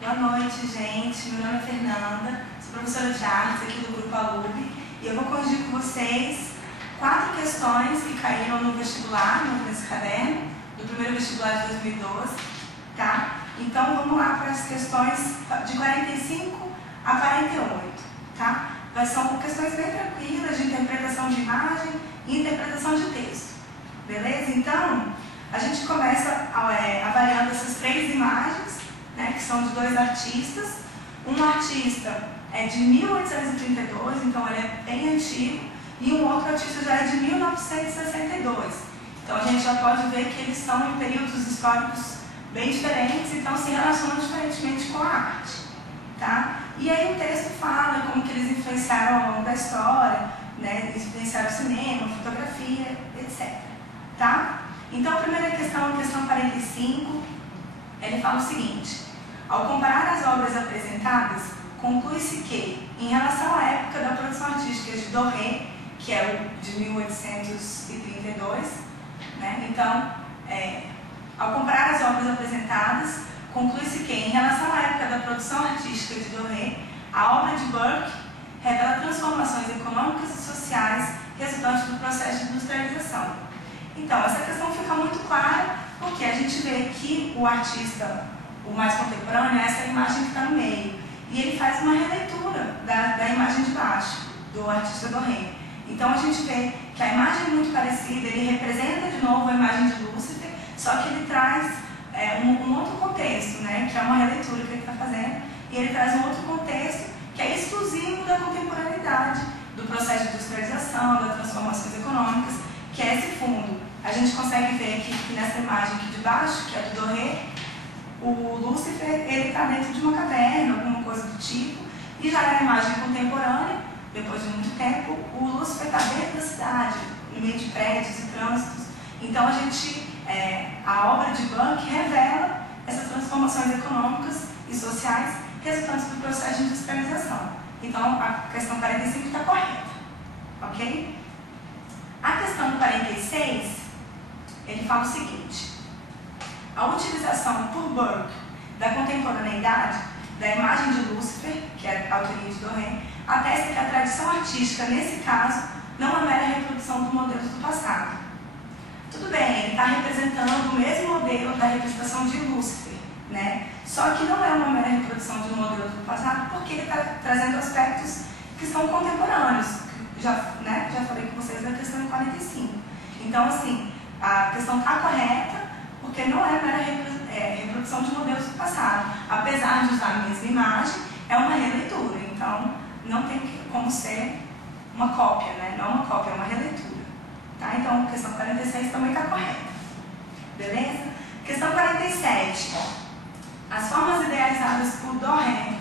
Boa noite, gente. Meu nome é Fernanda, sou professora de artes aqui do Grupo Alub e eu vou corrigir com vocês 4 questões que caíram no vestibular, nesse caderno, do primeiro vestibular de 2012, tá? Então vamos lá para as questões de 45 a 48, tá? São questões bem tranquilas de interpretação de imagem e interpretação de texto, beleza? Então, a gente começa avaliando essas 3 imagens, né, que são de 2 artistas. Um artista é de 1832, então ele é bem antigo, e um outro artista já é de 1962. Então a gente já pode ver que eles são em períodos históricos bem diferentes, então se relacionam diferentemente com a arte, tá? E aí o texto fala como que eles influenciaram ao longo da história, né, influenciaram o cinema, fotografia, etc. Tá? Então a primeira questão, a questão 45, ele fala o seguinte: ao comparar as obras apresentadas, conclui-se que, em relação à época da produção artística de Doré, que é o de 1832, né? Então, ao comparar as obras apresentadas, conclui-se que, em relação à época da produção artística de Doré, a obra de Burke revela transformações econômicas e sociais resultantes do processo de industrialização. Então, essa questão fica muito clara porque a gente vê que o artista, o mais contemporâneo, é essa imagem que está no meio. E ele faz uma releitura da imagem de baixo, do artista Doré. Então, a gente vê que a imagem é muito parecida, ele representa de novo a imagem de Lúcifer, só que ele traz um outro contexto, né, que é uma releitura que ele está fazendo, e ele traz um outro contexto que é exclusivo da contemporaneidade, do processo de industrialização, das transformações econômicas, que é esse fundo. A gente consegue ver que nessa imagem aqui de baixo, que é do Doré, o Lúcifer, ele está dentro de uma caverna, alguma coisa do tipo, e já é a imagem contemporânea, depois de muito tempo, o Lúcifer está dentro da cidade, no meio de prédios e trânsitos. Então a obra de Burke revela essas transformações econômicas e sociais resultantes do processo de industrialização. Então a questão 45 está correta, ok? A questão 46, ele fala o seguinte: a utilização por Burke da contemporaneidade da imagem de Lúcifer, que é a autoria de Doré, atesta que a tradição artística, nesse caso, não é mera reprodução dos modelos do passado. Tudo bem, ele está representando o mesmo modelo da representação de Lúcifer, né? Só que não é uma mera reprodução de um modelo do passado, porque ele está trazendo aspectos que são contemporâneos. Já falei com vocês da questão 45. Então, assim, a questão está correta, porque não é mera reprodução de modelos do passado. Apesar de usar a mesma imagem, é uma releitura. Então, não tem como ser uma cópia, né? Não é uma cópia, é uma releitura. Tá? Então, a questão 46 também está correta. Beleza? Questão 47. As formas idealizadas por Doré,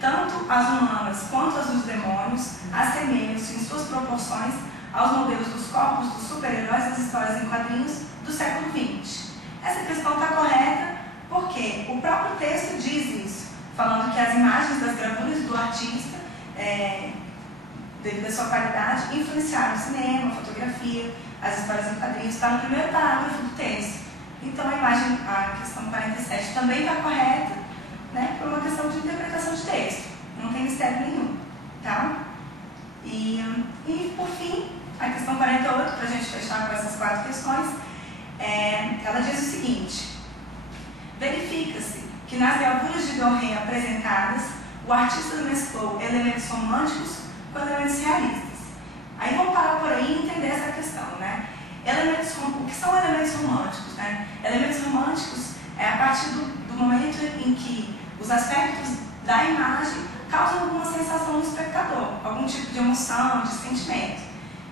tanto as humanas quanto as dos demônios, assemelham-se em suas proporções aos modelos dos corpos dos super-heróis das histórias em quadrinhos do século XX. Essa questão está correta porque o próprio texto diz isso, falando que as imagens das gravuras do artista, devido à sua qualidade, influenciaram o cinema, a fotografia, as histórias em quadrinhos. Está no primeiro parágrafo do texto. Então a questão 47 também está correta, né, por uma questão de interpretação de texto. Não tem mistério nenhum, tá? E por fim, a questão 48, para a gente fechar com essas 4 questões, ela diz o seguinte: verifica-se que nas gravuras de Doré apresentadas, o artista mesclou elementos românticos com elementos realistas. Aí vamos parar por aí e entender essa questão, né? O que são elementos românticos, né? Elementos românticos é a partir do momento em que os aspectos da imagem causam alguma sensação no espectador, algum tipo de emoção, de sentimento.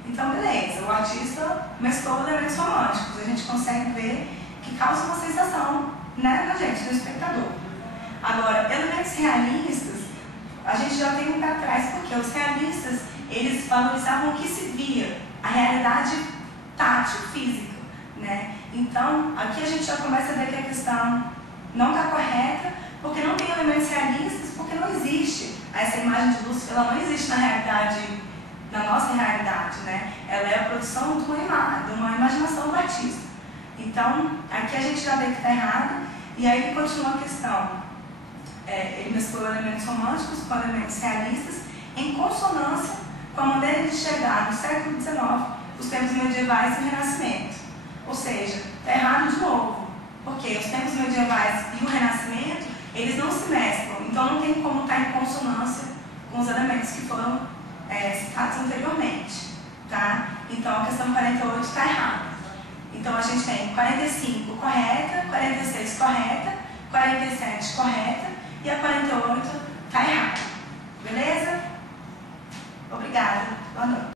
Então, beleza, o artista mesclou elementos românticos, a gente consegue ver que causa uma sensação, né, na gente, no espectador. Agora, elementos realistas, a gente já tem um pé atrás, porque os realistas, eles valorizavam o que se via, a realidade tátil, física, né? Então, aqui a gente já começa a ver que a questão não está correta, porque não tem elementos realistas, porque não existe essa imagem de Lúcifer, ela não existe na realidade, na nossa realidade, né? Ela é a produção de uma imaginação do artista. Então, aqui a gente já vê que está errado, e aí continua a questão ele mesclou elementos românticos com elementos realistas em consonância com a maneira de enxergar no século XIX os tempos medievais e o Renascimento. Ou seja, está errado de novo, porque os tempos medievais e o Renascimento, eles não se mesclam, então não tem como estar em consonância com os elementos que foram citados anteriormente. Tá? Então a questão 48 está errada. Então a gente tem 45 correta, 46 correta, 47 correta e a 48 está errada. Beleza? Obrigada. Boa noite.